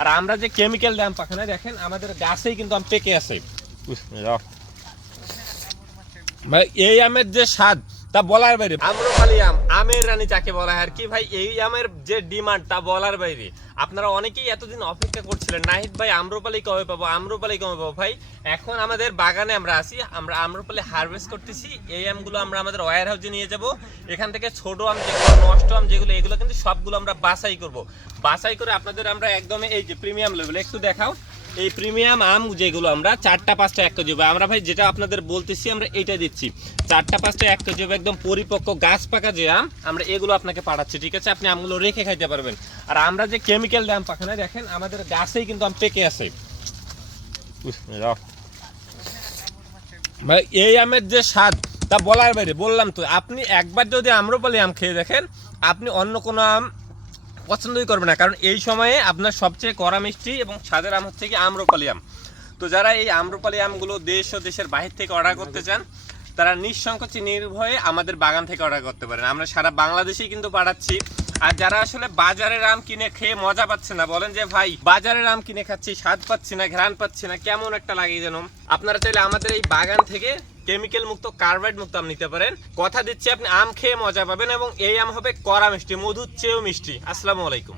আর আমরা যে কেমিক্যাল দিয়ে আম পাকানো দেখেন আমাদের গাছেই কিন্তু আম পেকে আছে। ভাই এই আমের যে স্বাদ তা বলার বাইরে। আম্রপালি আম, আমের রানী যাকে বলা হয় আর কি ভাই, এই আমের যে ডিমান্ড তা বলার বাইরে। আপনারা অনেকেই এতদিন অপেক্ষা করছিলেন নাহিদ ভাই আম্রপালি কবে পাবো, আম্রপালি কবে পাবো। ভাই এখন আমাদের বাগানে আমরা আছি, আমরা আম্রপালি হারভেস্ট করতেছি। এই আমগুলো আমরা আমাদের ওয়্যার হাউসে নিয়ে যাব। এখান থেকে ছোট আম যেগুলো, নষ্ট আম যেগুলো, এগুলো কিন্তু সবগুলো আমরা বাছাই করব। বাছাই করে আপনাদের আমরা একদমই এই যে প্রিমিয়াম লেভেল একটু দেখাও। এই প্রিমিয়াম আম যেগুলো আমরা 4টা 5টা 1 কেজি, আমরা ভাই যেটা আপনাদের বলতেছি আমরা এইটা দিচ্ছি 4টা 5টা 1 কেজি একদম পরিপক্ক গাছ পাকা যে আম, আমরা এগুলো আপনাকে পাঠাচ্ছি। ঠিক আছে, আপনি আমগুলো রেখে খাইতে পারবেন। আর আমরা যে কেমিক্যাল দিয়ে আম পাকানো দেখেন আমাদের গাছেই কিন্তু আম পেকে আছে। ভাই এই আমের যে স্বাদ তা বলার বাইরে। বললাম তো, আপনি একবার যদি আম্রপালি আম খেয়ে দেখেন আপনি অন্য কোনো আম পছন্দই করবে না, কারণ এই সময়ে আপনার সবচেয়ে কড়া মিষ্টি এবং স্বাদের আম হচ্ছে কি আম্রপালি আম। তো যারা এই আম্রপালি আমগুলো দেশ ও দেশের বাহির থেকে অর্ডার করতে চান তারা নিঃসংকোচে নির্ভয়ে আমাদের বাগান থেকে অর্ডার করতে পারেন। আমরা সারা বাংলাদেশেই কিন্তু পাঠাচ্ছি। আর যারা আসলে বাজারের আম কিনে খেয়ে মজা পাচ্ছে না, বলেন যে ভাই বাজারের আম কিনে খাচ্ছি, স্বাদ পাচ্ছি না, ঘ্রাণ পাচ্ছি না, কেমন একটা লাগে যেন, আপনারা চাইলে আমাদের এই বাগান থেকে কেমিক্যাল মুক্ত, কার্বাইড মুক্ত আম নিতে পারেন। কথা দিচ্ছি আপনি আম খেয়ে মজা পাবেন এবং এই আম হবে কড়া মিষ্টি, মধুর চেয়েও মিষ্টি। আসসালামু আলাইকুম।